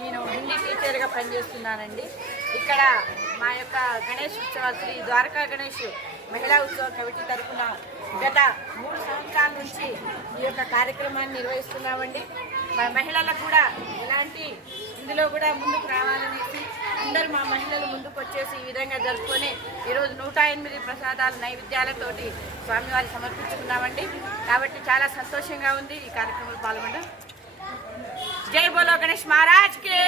నేను హిందీ టీచర్గా పనిచేస్తున్నానండి. ఇక్కడ మా యొక్క గణేష్ ఉత్సవాలు శ్రీ ద్వారకా గణేష్ మహిళా ఉత్సవ కమిటీ తరఫున గత 3 సంవత్సరాల నుంచి ఈ యొక్క కార్యక్రమాన్ని నిర్వహిస్తున్నామండి. మా మహిళలకు కూడా ఇలాంటి ఇందులో కూడా ముందుకు రావాలనేసి అందరూ మా మహిళలు ముందుకు వచ్చేసి ఈ విధంగా జరుపుకొని ఈరోజు 108 ప్రసాదాలు నైవేద్యాలతోటి స్వామివారికి సమర్పించుకున్నామండి. కాబట్టి చాలా సంతోషంగా ఉంది ఈ కార్యక్రమంలో పాల్గొనడం. जय बोलो गणेश महाराज के।